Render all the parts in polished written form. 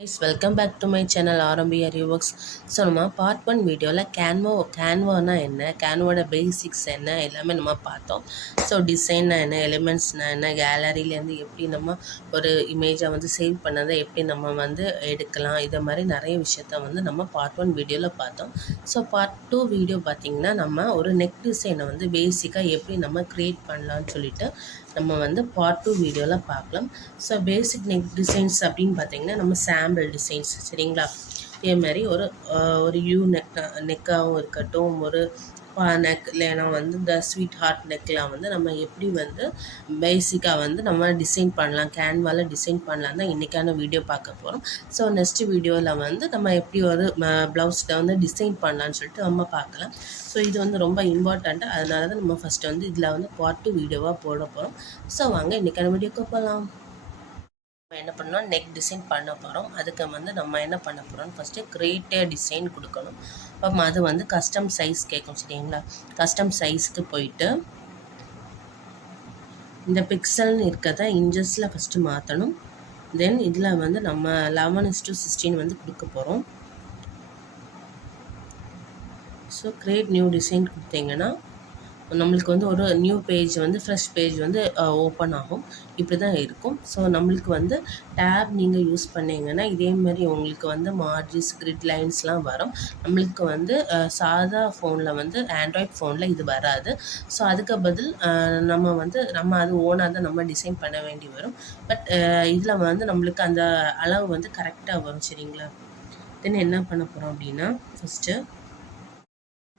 Guys, welcome back to my channel RMB Works. So நம்ம part one வீடியோவில் கேன்வானா என்ன, கேன்வோட basics என்ன எல்லாமே நம்ம பார்த்தோம். ஸோ டிசைன்னா என்ன, எலிமெண்ட்ஸ்னால் என்ன, கேலரியிலேருந்து எப்படி நம்ம ஒரு இமேஜை வந்து சேவ் பண்ணதை எப்படி நம்ம வந்து எடுக்கலாம், இதை மாதிரி நிறைய விஷயத்த வந்து நம்ம பார்ட் ஒன் வீடியோவில் பார்த்தோம். ஸோ பார்ட் டூ வீடியோ பார்த்திங்கன்னா நம்ம ஒரு நெக் டிசைனை வந்து பேசிக்காக எப்படி நம்ம க்ரியேட் பண்ணலான்னு சொல்லிட்டு நம்ம வந்து பார்ட் டூ வீடியோவில் பார்க்கலாம். ஸோ பேசிக் நெக் டிசைன்ஸ் அப்படின்னு பார்த்திங்கன்னா நம்ம சாம்பிள் டிசைன்ஸ் சரிங்களா. இதே மாதிரி ஒரு யூ நெக்காகவும் இருக்கட்டும், ஒரு நெக் இல்லைனா வந்து இந்த ஸ்வீட் ஹார்ட் நெக்லாம் வந்து நம்ம எப்படி வந்து பேசிக்காக வந்து நம்ம டிசைன் பண்ணலாம், கேன்வாவில் டிசைன் பண்ணலாம் தான் இன்றைக்கான வீடியோ பார்க்க போகிறோம். ஸோ நெக்ஸ்ட்டு வீடியோவில் வந்து நம்ம எப்படி ஒரு ப்ளவுஸில் வந்து டிசைன் பண்ணலான்னு சொல்லிட்டு நம்ம பார்க்கலாம். ஸோ இது வந்து ரொம்ப இம்பார்ட்டண்ட்டு, அதனால தான் நம்ம ஃபஸ்ட்டு வந்து இதில் வந்து பார்ட் டூ வீடியோவாக போட போகிறோம். ஸோ வாங்க இன்றைக்கான வீடியோக்கு போகலாம். நம்ம என்ன பண்ணோம், நெக் டிசைன் பண்ண போகிறோம். அதுக்கு வந்து நம்ம என்ன பண்ண போகிறோம், ஃபஸ்ட்டு கிரியேட் டிசைன் கொடுக்கணும். அப்போ அது வந்து கஸ்டம் சைஸ் கேட்கும் சரிங்களா. கஸ்டம் சைஸ்க்கு போயிட்டு இந்த பிக்சல்னு இருக்கிறத இன்ச்சஸில் ஃபஸ்ட்டு மாற்றணும். தென் இதில் வந்து நம்ம 11:16 வந்து கொடுக்க போகிறோம். ஸோ கிரியேட் நியூ டிசைன் கொடுத்தீங்கன்னா நம்மளுக்கு வந்து ஒரு நியூ பேஜ் வந்து ஃப்ரெஷ் பேஜ் வந்து ஓப்பன் ஆகும். இப்படி தான் இருக்கும். ஸோ நம்மளுக்கு வந்து டேப் நீங்கள் யூஸ் பண்ணிங்கன்னா இதேமாதிரி உங்களுக்கு வந்து மார்ஜின்ஸ் கிரிட் லைன்ஸ்லாம் வரும். நம்மளுக்கு வந்து சாதா ஃபோனில் வந்து ஆண்ட்ராய்ட் ஃபோனில் இது வராது. ஸோ அதுக்கு பதில் நம்ம அது ஓனாக தான் நம்ம டிசைன் பண்ண வேண்டி வரும். பட் இதில் வந்து நம்மளுக்கு அந்த அளவு வந்து கரெக்டாக வரும் சரிங்களா. தென் என்ன பண்ண போகிறோம் அப்படின்னா ஃபஸ்ட்டு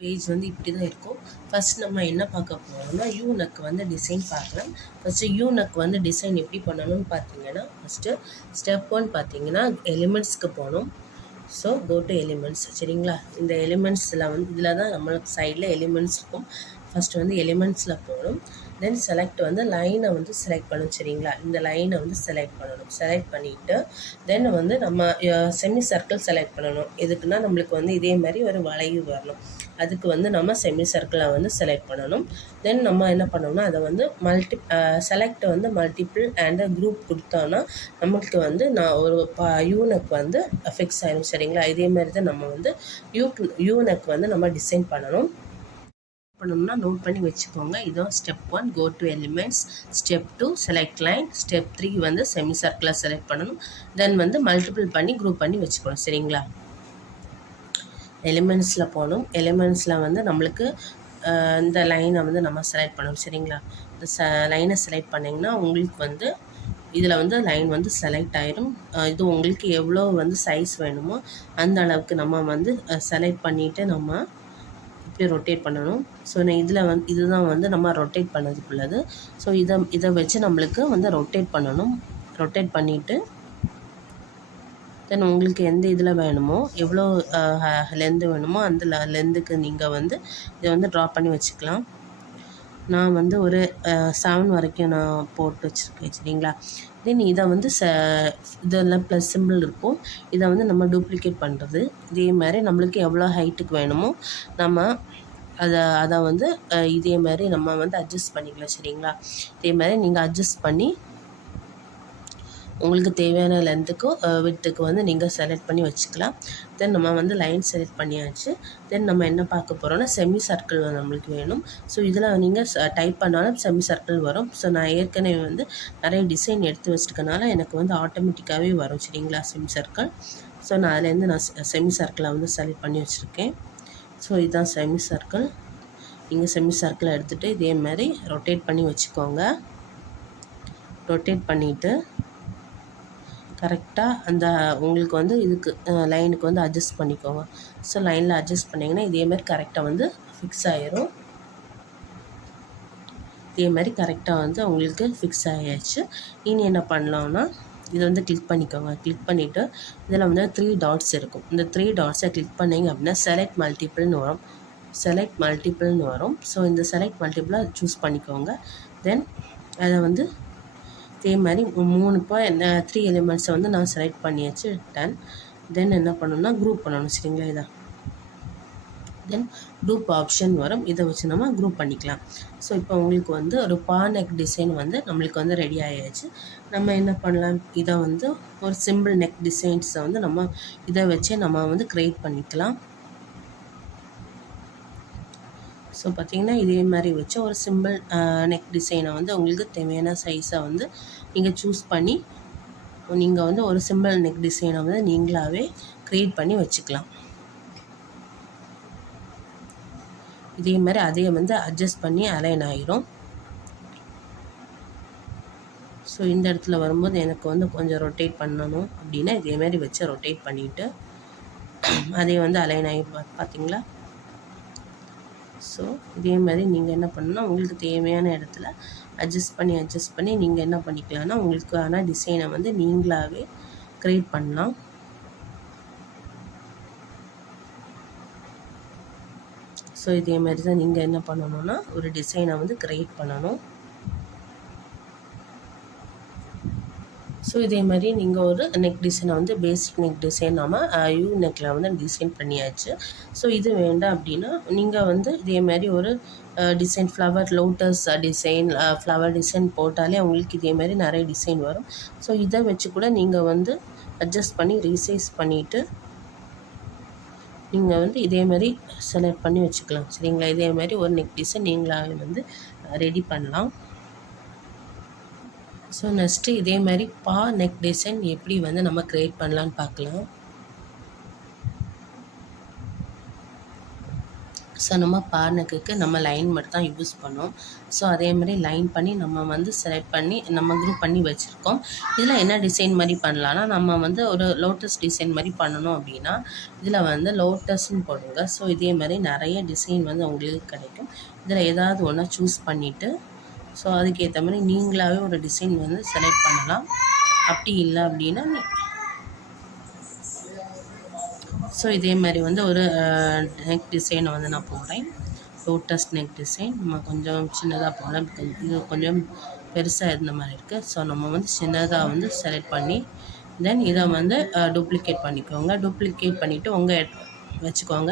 பேஜ் வந்து இப்படி தான் இருக்கும். ஃபஸ்ட் நம்ம என்ன பார்க்க போகிறோம்னா யூனக் வந்து டிசைன் பார்க்கலாம். ஃபஸ்ட்டு யூனக் வந்து டிசைன் எப்படி பண்ணணும்னு பார்த்தீங்கன்னா ஃபஸ்ட்டு ஸ்டெப் 1 பார்த்தீங்கன்னா எலிமெண்ட்ஸ்க்கு போகணும். ஸோ கோ டு எலிமெண்ட்ஸ் சரிங்களா. இந்த எலிமெண்ட்ஸில் வந்து இதில் தான் நம்மளுக்கு சைடில் எலிமெண்ட்ஸ் இருக்கும். ஃபஸ்ட்டு வந்து எலிமெண்ட்ஸில் போகணும். தென் செலக்ட் வந்து லைனை வந்து செலக்ட் பண்ணணும் சரிங்களா. இந்த லைனை வந்து செலக்ட் பண்ணணும். செலக்ட் பண்ணிவிட்டு தென் வந்து நம்ம செமி சர்க்கிள் செலக்ட் பண்ணணும். எதுக்குன்னா நம்மளுக்கு வந்து இதே மாதிரி ஒரு வளைவு வரணும். அதுக்கு வந்து நம்ம செமி சர்க்கிளை வந்து செலக்ட் பண்ணணும். தென் நம்ம என்ன பண்ணோம்னா அதை வந்து செலக்ட் வந்து மல்டிபிள் அண்ட் குரூப் கொடுத்தோன்னா நம்மளுக்கு வந்து ஒரு யூனக் வந்து ஃபிக்ஸ் ஆகிடும் சரிங்களா. இதே மாதிரி தான் நம்ம வந்து யூனக் வந்து நம்ம டிசைன் பண்ணணும். பண்ணணும்னா நோட் பண்ணி வச்சுக்கோங்க. இதுதான் step 1 go to elements, step 2 select line, step 3 வந்து செமி சர்க்கிளை செலக்ட் பண்ணணும். தென் வந்து மல்டிபிள் பண்ணி குரூப் பண்ணி வச்சுக்கணும் சரிங்களா. எலிமெண்ட்ஸில் போகணும். எலிமெண்ட்ஸில் வந்து நம்மளுக்கு இந்த லைனை வந்து நம்ம செலக்ட் பண்ணணும் சரிங்களா. இந்த லைனை செலக்ட் பண்ணிங்கன்னா உங்களுக்கு வந்து இதில் வந்து லைன் வந்து செலக்ட் ஆயிரும். இது உங்களுக்கு எவ்வளோ வந்து சைஸ் வேணுமோ அந்த அளவுக்கு நம்ம வந்து செலக்ட் பண்ணிவிட்டு நம்ம இப்படி ரொட்டேட் பண்ணணும். ஸோ இதில் இதுதான் வந்து நம்ம ரொட்டேட் பண்ணதுக்குள்ளது. ஸோ இதை வச்சு நம்மளுக்கு வந்து ரொட்டேட் பண்ணணும். ரொட்டேட் பண்ணிவிட்டு தென் உங்களுக்கு எந்த இதில் வேணுமோ எவ்வளோ லென்த்து வேணுமோ அந்த லென்த்துக்கு நீங்கள் வந்து இதை வந்து ட்ரா பண்ணி வச்சுக்கலாம். நான் வந்து ஒரு 7 வரைக்கும் நான் போட்டு வச்சுருக்கேன் சரிங்களா. தென் இதை வந்து இதெல்லாம் ப்ளஸ் சிம்பிள் இருக்கும். இதை வந்து நம்ம டூப்ளிகேட் பண்ணுறது. இதே மாதிரி நம்மளுக்கு எவ்வளோ ஹைட்டுக்கு வேணுமோ நம்ம அதை வந்து இதே மாதிரி நம்ம வந்து அட்ஜஸ்ட் பண்ணிக்கலாம் சரிங்களா. இதே மாதிரி நீங்கள் அட்ஜஸ்ட் பண்ணி உங்களுக்கு தேவையான லென்த்துக்கும் விட்டுக்கு வந்து நீங்கள் செலக்ட் பண்ணி வச்சுக்கலாம். தென் நம்ம வந்து லைன் செலக்ட் பண்ணியாச்சு. தென் நம்ம என்ன பார்க்க போகிறோம்னா செமி சர்க்கிள் நம்மளுக்கு வேணும். ஸோ இதில் நீங்கள் டைப் பண்ணாலும் செமி சர்க்கிள் வரும். ஸோ நான் ஏற்கனவே வந்து நிறைய டிசைன் எடுத்து வச்சுருக்கனால எனக்கு வந்து ஆட்டோமேட்டிக்காகவே வரும் சரிங்களா செமி சர்க்கிள். ஸோ நான் அதுலேருந்து செமி சர்க்கிளை வந்து செலக்ட் பண்ணி வச்சுருக்கேன். ஸோ இதுதான் செமி சர்க்கிள். நீங்கள் செமி சர்க்கிளை எடுத்துகிட்டு இதே மாதிரி ரொட்டேட் பண்ணி வச்சுக்கோங்க. ரொட்டேட் பண்ணிவிட்டு கரெக்டாக அந்த உங்களுக்கு வந்து இதுக்கு லைனுக்கு வந்து அட்ஜஸ்ட் பண்ணிக்கோங்க. ஸோ லைனில் அட்ஜஸ்ட் பண்ணிங்கன்னா இதே மாதிரி கரெக்டாக வந்து ஃபிக்ஸ் ஆகிரும். இதே மாதிரி கரெக்டாக வந்து உங்களுக்கு ஃபிக்ஸ் ஆகியாச்சு. இனி என்ன பண்ணலாம்னா இதை வந்து கிளிக் பண்ணிக்கோங்க. கிளிக் பண்ணிவிட்டு இதில் வந்து 3 டாட்ஸ் இருக்கும். இந்த 3 டாட்ஸை கிளிக் பண்ணிங்க அப்படின்னா செலக்ட் மல்டிபிள்னு வரும். செலக்ட் மல்டிபிள்னு வரும். ஸோ இந்த செலக்ட் மல்டிபிளை சூஸ் பண்ணிக்கோங்க. தென் அதை வந்து இதே மாதிரி 3 எலிமெண்ட்ஸை வந்து நான் செலக்ட் பண்ணியாச்சு. டன். தென் என்ன பண்ணணும்னா குரூப் பண்ணணும் சரிங்களா. இதை தென் குரூப் ஆப்ஷன் வரும். இதை வச்சு நம்ம குரூப் பண்ணிக்கலாம். ஸோ இப்போ உங்களுக்கு வந்து ஒரு பா நெக் டிசைன் வந்து நம்மளுக்கு வந்து ரெடி ஆகியாச்சு. நம்ம என்ன பண்ணலாம், இதை வந்து ஒரு சிம்பிள் நெக் டிசைன்ஸை வந்து நம்ம இதை வச்சே நம்ம வந்து க்ரியேட் பண்ணிக்கலாம். ஸோ பார்த்திங்கன்னா இதே மாதிரி வச்சு ஒரு சிம்பிள் நெக் டிசைனை வந்து உங்களுக்கு தேவையான சைஸை வந்து நீங்கள் சூஸ் பண்ணி நீங்கள் வந்து ஒரு சிம்பிள் நெக் டிசைனை வந்து நீங்களாகவே க்ரியேட் பண்ணி வச்சுக்கலாம். இதே மாதிரி அதே வந்து அட்ஜஸ்ட் பண்ணி அலைன் ஆகிரும். ஸோ இந்த இடத்துல வரும்போது எனக்கு வந்து கொஞ்சம் ரொட்டேட் பண்ணணும் அப்படின்னா இதேமாரி வச்சு ரொட்டேட் பண்ணிவிட்டு அதே வந்து அலைன் ஆகி பார்த்தீங்களா. ஸோ இதே மாதிரி நீங்கள் என்ன பண்ணணும்னா உங்களுக்கு தேவையான இடத்துல அட்ஜஸ்ட் பண்ணி நீங்கள் என்ன பண்ணிக்கலாம்னா உங்களுக்கான டிசைனை வந்து நீங்களாகவே க்ரியேட் பண்ணலாம். ஸோ இதே மாதிரி தான் நீங்கள் என்ன பண்ணணும்னா ஒரு டிசைனை வந்து க்ரியேட் பண்ணணும். ஸோ இதே மாதிரி நீங்கள் ஒரு நெக் டிசைனை வந்து பேசிக் நெக் டிசைன் நம்ம யூ நெக்கில் வந்து டிசைன் பண்ணியாச்சு. ஸோ இது வேண்டாம் அப்படின்னா நீங்கள் வந்து இதே மாதிரி ஒரு design flower lotus design flower design போட்டாலே உங்களுக்கு இதே மாதிரி நிறைய டிசைன் வரும். ஸோ இதை வச்சு கூட நீங்கள் வந்து அட்ஜஸ்ட் பண்ணி ரீசைஸ் பண்ணிவிட்டு நீங்கள் வந்து இதே மாதிரி செலக்ட் பண்ணி வச்சுக்கலாம். சரிங்களா. இதே மாதிரி ஒரு நெக் டிசைன் நீங்களாகவே வந்து ரெடி பண்ணலாம். ஸோ நெக்ஸ்ட்டு இதே மாதிரி பா நெக் டிசைன் எப்படி வந்து நம்ம க்ரியேட் பண்ணலான்னு பார்க்கலாம். ஸோ நம்ம பா நெக்குக்கு நம்ம லைன் மட்டும் தான் யூஸ் பண்ணோம். ஸோ அதே மாதிரி லைன் பண்ணி நம்ம வந்து செலக்ட் பண்ணி நம்ம குரூப் பண்ணி வச்சுருக்கோம். இதில் என்ன டிசைன் மாதிரி பண்ணலான்னா நம்ம வந்து ஒரு லோட்டஸ் டிசைன் மாதிரி பண்ணணும் அப்படின்னா இதில் வந்து லோட்டஸ்ன்னு போடுங்க. ஸோ இதே மாதிரி நிறைய டிசைன் வந்து உங்களுக்கு கிடைக்கும். இதில் ஏதாவது ஒன்றா சூஸ் பண்ணிவிட்டு ஸோ அதுக்கேற்ற மாதிரி நீங்களாகவே ஒரு டிசைன் வந்து செலக்ட் பண்ணலாம். அப்படி இல்லை அப்படின்னா ஸோ இதே மாதிரி வந்து ஒரு நெக் டிசைனை வந்து நான் போடுறேன். லோட்டஸ் நெக் டிசைன் நம்ம கொஞ்சம் சின்னதாக போடலாம். இது கொஞ்சம் பெருசாக இருந்த மாதிரி இருக்குது. ஸோ நம்ம வந்து சின்னதாக வந்து செலக்ட் பண்ணி தென் இதை வந்து டூப்ளிகேட் பண்ணிக்கோங்க. டூப்ளிகேட் பண்ணிவிட்டு உங்கள் வச்சுக்கோங்க.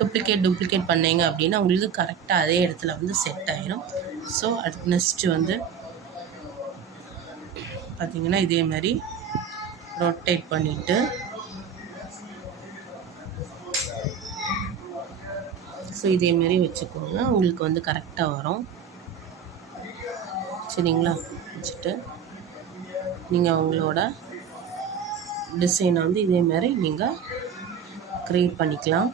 டூப்ளிகேட் பண்ணிங்க அப்படின்னா உங்களுக்கு கரெக்டாக அதே இடத்துல வந்து செட் ஆகிடும். ஸோ அடுத்து நெக்ஸ்ட்டு வந்து பார்த்திங்கன்னா இதே மாதிரி ரொட்டேட் பண்ணிவிட்டு ஸோ இதேமாரி வச்சுக்கோங்க. உங்களுக்கு வந்து கரெக்டாக வரும். சரிங்களா. வச்சுட்டு நீங்கள் உங்களோட டிசைனை வந்து இதேமாரி நீங்கள் க்ரியேட் பண்ணிக்கலாம்.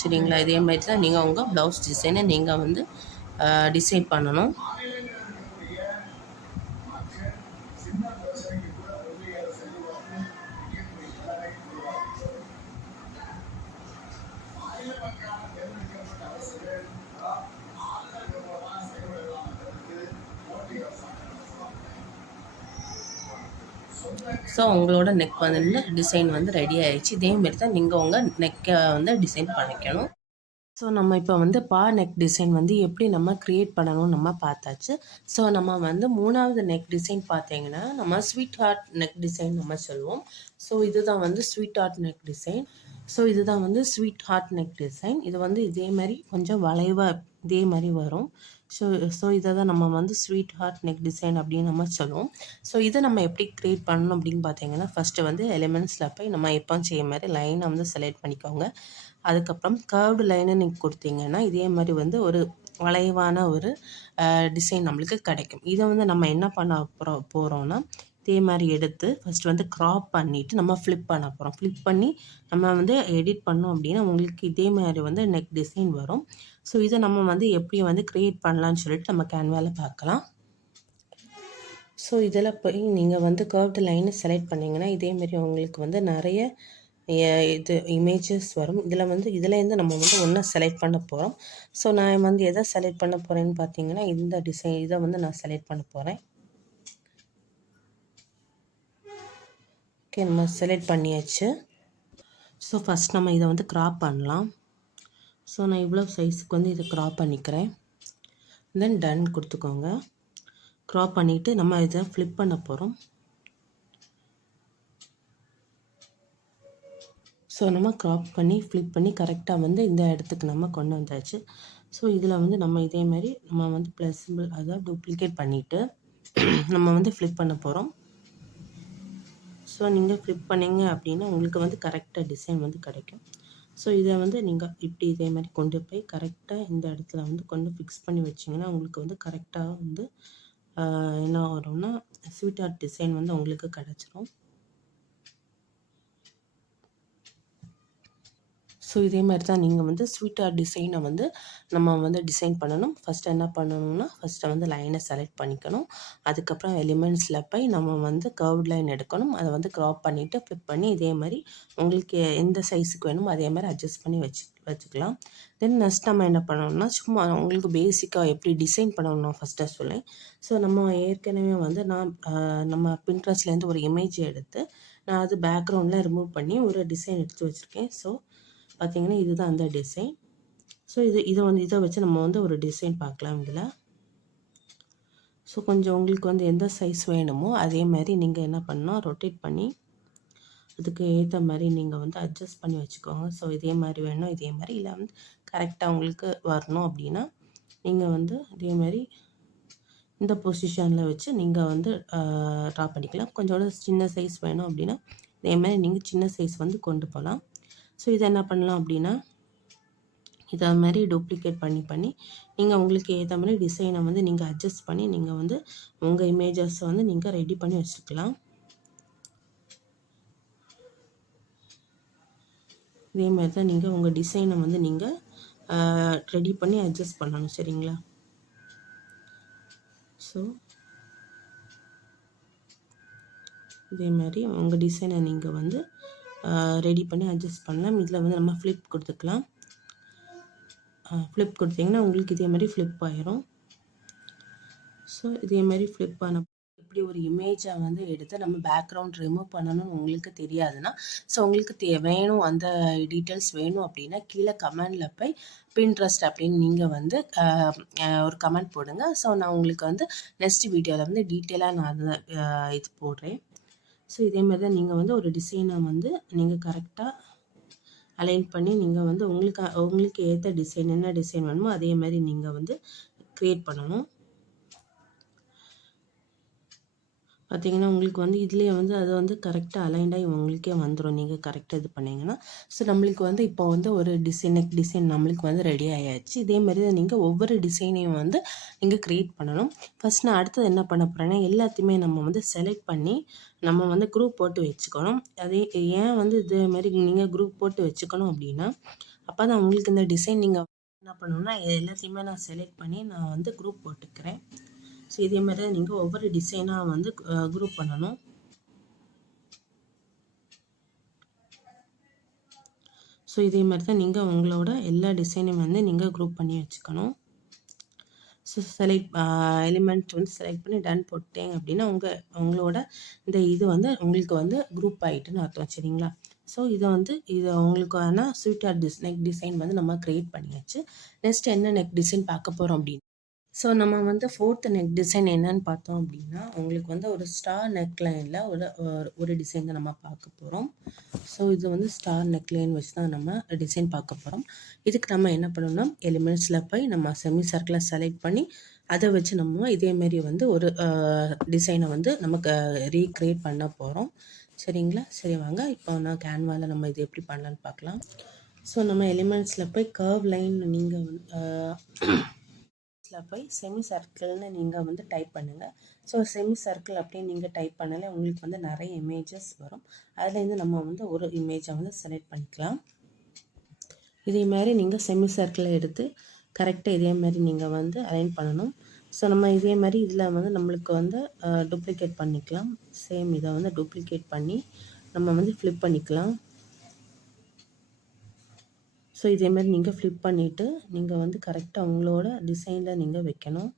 சரிங்களா. இதே மாதிரி தான் நீங்கள் உங்கள் ப்ளவுஸ் டிசைனை நீங்கள் வந்து டிசைட் பண்ணணும். ஸோ உங்களோட நெக் வந்து டிசைன் வந்து ரெடி ஆகிடுச்சு. இதேமாரி தான் நீங்கள் உங்கள் நெக்கை வந்து டிசைன் பண்ணிக்கணும். ஸோ நம்ம இப்போ வந்து பா நெக் டிசைன் வந்து எப்படி நம்ம க்ரியேட் பண்ணணும்னு நம்ம பார்த்தாச்சு. ஸோ நம்ம வந்து 3வது நெக் டிசைன் பார்த்தீங்கன்னா நம்ம ஸ்வீட் ஹார்ட் நெக் டிசைன் நம்ம சொல்லுவோம். ஸோ இதுதான் வந்து ஸ்வீட் ஹார்ட் நெக் டிசைன். இது வந்து இதே மாதிரி கொஞ்சம் வளைவாக இதே மாதிரி வரும். ஸோ இதை தான் நம்ம வந்து ஸ்வீட் ஹார்ட் நெக் டிசைன் அப்படின்னு நம்ம சொல்லுவோம். ஸோ இதை நம்ம எப்படி க்ரியேட் பண்ணணும் அப்படின்னு பார்த்தீங்கன்னா ஃபஸ்ட்டு வந்து எலிமெண்ட்ஸில் போய் நம்ம எப்போ செய்ய மாதிரி லைனை வந்து செலக்ட் பண்ணிக்கோங்க. அதுக்கப்புறம் கர்வ்டு லைனை நீங்கள் கொடுத்தீங்கன்னா இதே மாதிரி வந்து ஒரு வளைவான ஒரு டிசைன் நம்மளுக்கு கிடைக்கும். இதை வந்து நம்ம என்ன பண்ண போகிறோன்னா இதே மாதிரி எடுத்து ஃபஸ்ட்டு வந்து க்ராப் பண்ணிவிட்டு நம்ம ஃப்ளிப் பண்ண போகிறோம். ஃப்ளிப் பண்ணி நம்ம வந்து எடிட் பண்ணோம் அப்படின்னா உங்களுக்கு இதே மாதிரி வந்து நெக் டிசைன் வரும். ஸோ இதை நம்ம வந்து எப்படி வந்து க்ரியேட் பண்ணலான்னு சொல்லிட்டு நம்ம கேன்வாவில் பார்க்கலாம். ஸோ இதில் போய் நீங்கள் வந்து கர்வ்டு லைனை செலக்ட் பண்ணிங்கன்னா இதேமாரி உங்களுக்கு வந்து நிறைய இது இமேஜஸ் வரும். இதுலேருந்து நம்ம வந்து ஒன்றா செலக்ட் பண்ண போகிறோம். ஸோ நான் வந்து எதை செலக்ட் பண்ண போகிறேன்னு பார்த்தீங்கன்னா இந்த டிசைன் இதை வந்து நான் செலக்ட் பண்ண போகிறேன். ஓகே, நம்ம செலக்ட் பண்ணியாச்சு. ஸோ ஃபஸ்ட் நம்ம இதை வந்து க்ராப் பண்ணலாம். ஸோ நான் இவ்வளோ சைஸுக்கு வந்து இதை க்ராப் பண்ணிக்கிறேன். தென் டன் கொடுத்துக்கோங்க. க்ராப் பண்ணிவிட்டு நம்ம இதை ஃப்ளிப் பண்ண போகிறோம். ஸோ நம்ம க்ராப் பண்ணி ஃப்ளிப் பண்ணி கரெக்டாக வந்து இந்த இடத்துக்கு நம்ம கொண்டு வந்தாச்சு. ஸோ இதில் வந்து நம்ம இதே மாதிரி நம்ம வந்து ப்ளஸ் சிம்பிள் அதாவது டூப்ளிகேட் பண்ணிவிட்டு நம்ம வந்து ஃப்ளிப் பண்ண போகிறோம். ஸோ நீங்கள் ஃப்ளிப் பண்ணிங்க அப்படின்னா உங்களுக்கு வந்து கரெக்டாக டிசைன் வந்து கிடைக்கும். ஸோ இதை வந்து நீங்கள் இப்படி இதே மாதிரி கொண்டு போய் கரெக்டாக இந்த இடத்துல வந்து கொண்டு ஃபிக்ஸ் பண்ணி வச்சிங்கன்னா உங்களுக்கு வந்து கரெக்டாக வந்து என்ன வரும்னா ஸ்வீட் ஆர்ட் டிசைன் வந்து உங்களுக்கு கிடச்சிரும். ஸோ இதே மாதிரி தான் நீங்கள் வந்து ஸ்வீட் ஆர்ட் டிசைனை வந்து நம்ம வந்து டிசைன் பண்ணணும். ஃபஸ்ட்டு என்ன பண்ணணும்னா ஃபஸ்ட்டு வந்து லைனை செலக்ட் பண்ணிக்கணும். அதுக்கப்புறம் எலிமெண்ட்ஸில் போய் நம்ம வந்து கர்வ்ட் லைன் எடுக்கணும். அதை வந்து க்ராப் பண்ணிவிட்டு ஃப்ளிப் பண்ணி இதே மாதிரி உங்களுக்கு எந்த சைஸுக்கு வேணுமோ அதே மாதிரி அட்ஜஸ்ட் பண்ணி வச்சுக்கலாம். தென் நெக்ஸ்ட் நம்ம என்ன பண்ணணும்னா சும்மா உங்களுக்கு பேசிக்காக எப்படி டிசைன் பண்ணணும் ஃபஸ்ட்டாக சொல்லேன். ஸோ நம்ம ஏற்கனவே வந்து நம்ம பின்ட்ரெஸ்ட்லேருந்து ஒரு இமேஜ் எடுத்து நான் அது பேக்ரவுண்டில் ரிமூவ் பண்ணி ஒரு டிசைன் எடுத்து வச்சுருக்கேன். ஸோ பார்த்தீங்கன்னா இதுதான் அந்த டிசைன். ஸோ இதை வச்சு நம்ம வந்து ஒரு டிசைன் பார்க்கலாம் இதில். ஸோ கொஞ்சம் உங்களுக்கு வந்து எந்த சைஸ் வேணுமோ அதே மாதிரி நீங்கள் என்ன பண்ணால் ரொட்டேட் பண்ணி அதுக்கு ஏற்ற மாதிரி நீங்கள் வந்து அட்ஜஸ்ட் பண்ணி வச்சுக்கோங்க. ஸோ இதே மாதிரி வேணும் இதே மாதிரி இல்லை வந்து கரெக்டாக உங்களுக்கு வரணும் அப்படின்னா நீங்கள் வந்து இதே மாதிரி இந்த பொசிஷனில் வச்சு நீங்கள் வந்து ட்ரா பண்ணிக்கலாம். கொஞ்சோட சின்ன சைஸ் வேணும் அப்படின்னா இதே மாதிரி நீங்கள் சின்ன சைஸ் வந்து கொண்டு போகலாம். ஸோ இதை என்ன பண்ணலாம் அப்படின்னா இதை மாதிரி டூப்ளிகேட் பண்ணி நீங்கள் உங்களுக்கு ஏற்ற மாதிரி டிசைனை வந்து நீங்கள் அட்ஜஸ்ட் பண்ணி நீங்கள் வந்து உங்கள் இமேஜஸை வந்து நீங்கள் ரெடி பண்ணி வச்சுக்கலாம். இதே மாதிரி தான் நீங்கள் உங்கள் டிசைனை வந்து நீங்கள் ரெடி பண்ணி அட்ஜஸ்ட் பண்ணணும். சரிங்களா? ஸோ இதே மாதிரி உங்கள் டிசைனை நீங்கள் வந்து ரெடி பண்ணி அட்ஜஸ்ட் பண்ணலாம். இதில் வந்து நம்ம ஃப்ளிப் கொடுத்துக்கலாம். ஃப்ளிப் கொடுத்தீங்கன்னா உங்களுக்கு இதே மாதிரி ஃப்ளிப் ஆயிரும். ஸோ இதே மாதிரி ஃப்ளிப் பண்ண இப்படி ஒரு இமேஜை வந்து எடுத்து நம்ம பேக்ரவுண்ட் ரிமூவ் பண்ணணும்னு உங்களுக்கு தெரியாதுன்னா ஸோ உங்களுக்கு வேணும் அந்த டீட்டெயில்ஸ் வேணும் அப்படின்னா கீழே கமெண்டில் போய் பின்ட்ரெஸ்ட் அப்படின்னு நீங்கள் வந்து ஒரு கமெண்ட் போடுங்க. ஸோ நான் உங்களுக்கு வந்து நெக்ஸ்ட் வீடியோவில் வந்து டீட்டெயிலாக நான் இது போடுறேன். ஸோ இதே மாதிரி தான் நீங்கள் வந்து ஒரு டிசைனை வந்து நீங்கள் கரெக்டாக அலைன் பண்ணி நீங்கள் வந்து உங்களுக்கு ஏற்ற டிசைன் என்ன டிசைன் வேணுமோ அதே மாதிரி நீங்கள் வந்து க்ரியேட் பண்ணணும். பார்த்தீங்கன்னா உங்களுக்கு வந்து இதுலேயே வந்து அது வந்து கரெக்டாக அலைண்டாகி உங்களுக்கே வந்துடும் நீங்கள் கரெக்டாக இது பண்ணிங்கன்னா. ஸோ நம்மளுக்கு வந்து இப்போ வந்து ஒரு டிசைன் நம்மளுக்கு வந்து ரெடி ஆயாச்சு. இதே மாதிரி தான் நீங்கள் ஒவ்வொரு டிசைனையும் வந்து நீங்கள் க்ரியேட் பண்ணணும். ஃபஸ்ட் நான் அடுத்தது என்ன பண்ண போகிறேன்னா எல்லாத்தையுமே நம்ம வந்து செலக்ட் பண்ணி நம்ம வந்து குரூப் போட்டு வச்சுக்கணும். அதே ஏன் வந்து இதே மாதிரி நீங்கள் குரூப் போட்டு வச்சுக்கணும் அப்படின்னா அப்போ தான் உங்களுக்கு இந்த டிசைன் நீங்கள் என்ன பண்ணணும்னா எல்லாத்தையுமே நான் செலக்ட் பண்ணி நான் வந்து குரூப் போட்டுக்கிறேன். ஸோ இதே மாதிரி தான் நீங்கள் ஒவ்வொரு டிசைனாக வந்து குரூப் பண்ணணும். ஸோ இதே மாதிரி தான் நீங்கள் உங்களோட எல்லா டிசைனையும் வந்து நீங்கள் குரூப் பண்ணி வச்சுக்கணும். ஸோ எலிமெண்ட் வந்து செலக்ட் பண்ணி டன் போட்டேங்க அப்படின்னா உங்களோட இந்த இது வந்து உங்களுக்கு வந்து குரூப் ஆகிட்டுன்னு அர்த்தம். சரிங்களா? ஸோ இதை உங்களுக்கான ஸ்வீட் ஆர்ட் நெக் டிசைன் வந்து நம்ம க்ரியேட் பண்ணியாச்சு. நெக்ஸ்ட் என்ன நெக் டிசைன் பார்க்க போகிறோம் அப்படின்னு ஸோ நம்ம வந்து 4th நெக் டிசைன் என்னன்னு பார்த்தோம் அப்படின்னா உங்களுக்கு வந்து ஒரு ஸ்டார் நெக்லைனில் ஒரு டிசைன் தான் நம்ம பார்க்க போகிறோம். ஸோ இது வந்து ஸ்டார் நெக்லைன் வச்சு தான் நம்ம டிசைன் பார்க்க போகிறோம். இதுக்கு நம்ம என்ன பண்ணணும்னா எலிமெண்ட்ஸில் போய் நம்ம செமி சர்க்கிளை செலக்ட் பண்ணி அதை வச்சு நம்ம இதேமாரி வந்து ஒரு டிசைனை வந்து நமக்கு ரீக்ரியேட் பண்ண போகிறோம். சரிங்களா? சரி வாங்க இப்போ நான் கேன்வாவில் நம்ம இது எப்படி பண்ணலான்னு பார்க்கலாம். ஸோ நம்ம எலிமெண்ட்ஸில் போய் கர்வ் லைன் நீங்கள் போய் செமி சர்க்கிள்னு நீங்கள் வந்து டைப் பண்ணுங்கள். ஸோ செமி சர்க்கிள் அப்படின்னு நீங்கள் டைப் பண்ணாலே உங்களுக்கு வந்து நிறைய இமேஜஸ் வரும். அதுலேருந்து நம்ம வந்து ஒரு இமேஜை வந்து செலக்ட் பண்ணிக்கலாம். இதே மாதிரி நீங்கள் செமி சர்க்கிளை எடுத்து கரெக்டாக இதே மாதிரி நீங்கள் வந்து அலைன் பண்ணணும். ஸோ நம்ம இதே மாதிரி இதில் வந்து நம்மளுக்கு வந்து டூப்ளிகேட் பண்ணிக்கலாம். சேம் இதை வந்து டூப்ளிகேட் பண்ணி நம்ம வந்து ஃப்ளிப் பண்ணிக்கலாம். ஸோ இதேமாதிரி நீங்கள் ஃப்ளிப் பண்ணிவிட்டு நீங்கள் வந்து கரெக்டாக உங்களோட டிசைனில் நீங்கள் வைக்கணும்.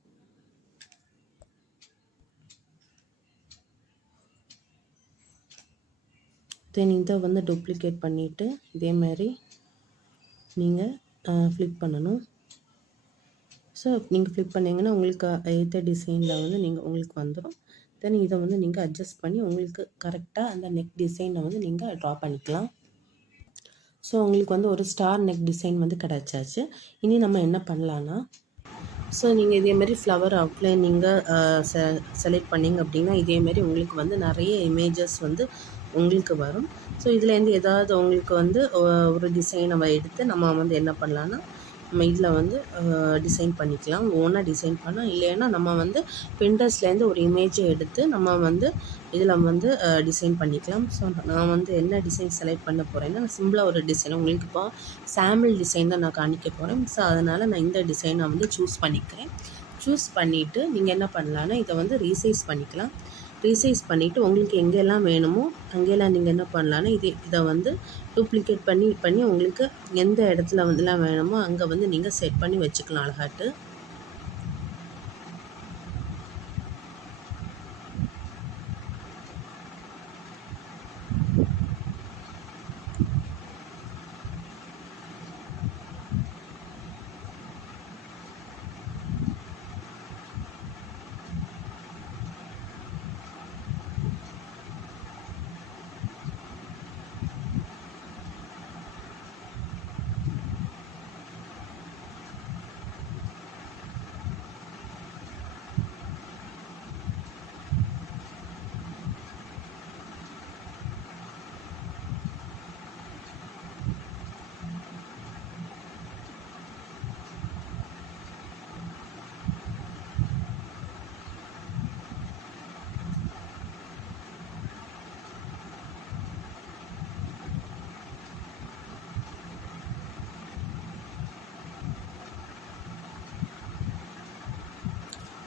தென் இதை வந்து டூப்ளிகேட் பண்ணிவிட்டு இதேமாதிரி நீங்கள் ஃப்ளிப் பண்ணணும். ஸோ நீங்கள் ஃப்ளிப் பண்ணிங்கன்னா உங்களுக்கு ஏற்ற டிசைனில் வந்து உங்களுக்கு வந்துடும். தென் இதை வந்து நீங்கள் அட்ஜஸ்ட் பண்ணி உங்களுக்கு கரெக்டாக அந்த நெக் டிசைனை வந்து நீங்கள் ட்ரா பண்ணிக்கலாம். ஸோ உங்களுக்கு வந்து ஒரு ஸ்டார் நெக் டிசைன் வந்து கிடச்சாச்சு. இனி நம்ம என்ன பண்ணலான்னா, ஸோ நீங்கள் இதேமாரி ஃப்ளவர் அவுட்லைன் நீங்கள் செலக்ட் பண்ணிங்க அப்படின்னா இதேமாரி உங்களுக்கு வந்து நிறைய இமேஜஸ் வந்து உங்களுக்கு வரும். ஸோ இதுலேருந்து ஏதாவது உங்களுக்கு வந்து ஒரு டிசைனை எடுத்து நம்ம வந்து என்ன பண்ணலான்னா, நம்ம இதில் வந்து டிசைன் பண்ணிக்கலாம். ஓனாக டிசைன் பண்ணலாம். இல்லைன்னா நம்ம வந்து பிண்டர்ஸ்லேருந்து ஒரு இமேஜை எடுத்து நம்ம வந்து இதில் வந்து டிசைன் பண்ணிக்கலாம். ஸோ நான் வந்து என்ன டிசைன் செலக்ட் பண்ண போகிறேன்னா, சிம்பிளாக ஒரு டிசைன் உங்களுக்கு இப்போ சாம்பிள் டிசைன் தான் நான் காணிக்க போகிறேன். ஸோ அதனால் நான் இந்த டிசைனை வந்து சூஸ் பண்ணிக்கிறேன். சூஸ் பண்ணிவிட்டு நீங்கள் என்ன பண்ணலான்னா, இதை வந்து ரீசைஸ் பண்ணிக்கலாம். ரீசைஸ் பண்ணிவிட்டு உங்களுக்கு எங்கெல்லாம் வேணுமோ அங்கெல்லாம் நீங்கள் என்ன பண்ணலான்னா, இதை வந்து டூப்ளிகேட் பண்ணி உங்களுக்கு எந்த இடத்துல வந்துலாம் வேணுமோ அங்கே வந்து நீங்கள் செட் பண்ணி வச்சுக்கலாம் அழகாட்டு.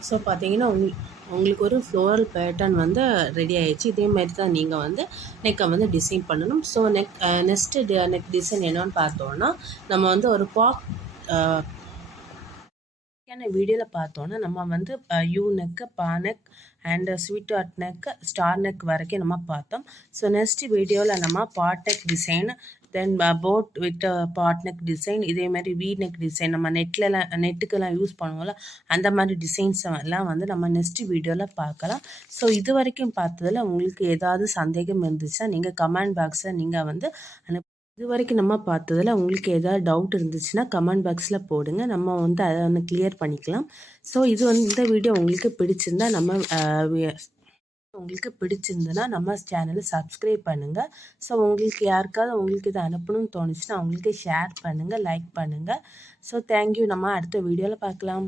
ஸோ பார்த்தீங்கன்னா உங்களுக்கு ஒரு ஃப்ளோரல் பேட்டர்ன் வந்து ரெடி ஆகிடுச்சு. இதேமாரி தான் நீங்கள் வந்து நெக்கை வந்து டிசைன் பண்ணணும். ஸோ நெக்ஸ்ட்டு நெக் டிசைன் என்னன்னு பார்த்தோன்னா, நம்ம வந்து ஒரு வீடியோவில் பார்த்தோன்னா நம்ம வந்து யூ நெக்கு, பா neck and sweetheart neck, star neck வரைக்கும் நம்ம பார்த்தோம். ஸோ நெக்ஸ்ட் வீடியோவில் நம்ம pot neck design, then boat with pot neck design, இதேமாதிரி வி நெக் டிசைன் நம்ம நெட்டுக்கெல்லாம் யூஸ் பண்ணுவோம்ல அந்த மாதிரி டிசைன்ஸ் எல்லாம் வந்து நம்ம நெக்ஸ்ட் வீடியோவில் பார்க்கலாம். ஸோ இது வரைக்கும் பார்த்ததில் உங்களுக்கு ஏதாவது சந்தேகம் இருந்துச்சுன்னா நீங்கள் கமெண்ட் பாக்ஸில் நீங்கள் வந்து இது வரைக்கும் நம்ம பார்த்ததில் உங்களுக்கு ஏதாவது டவுட் இருந்துச்சுன்னா கமெண்ட் பாக்ஸில் போடுங்க. நம்ம வந்து அதை வந்து கிளியர் பண்ணிக்கலாம். ஸோ இது வந்து இந்த வீடியோ உங்களுக்கு பிடிச்சிருந்தா நம்ம சேனலை சப்ஸ்கிரைப் பண்ணுங்கள். ஸோ உங்களுக்கு யாருக்காவது உங்களுக்கு இதை அனுப்பணும்னு தோணுச்சுன்னா அவங்களுக்கு ஷேர் பண்ணுங்கள், லைக் பண்ணுங்கள். So thank you. நம்ம அடுத்த வீடியோவில் பார்க்கலாம்.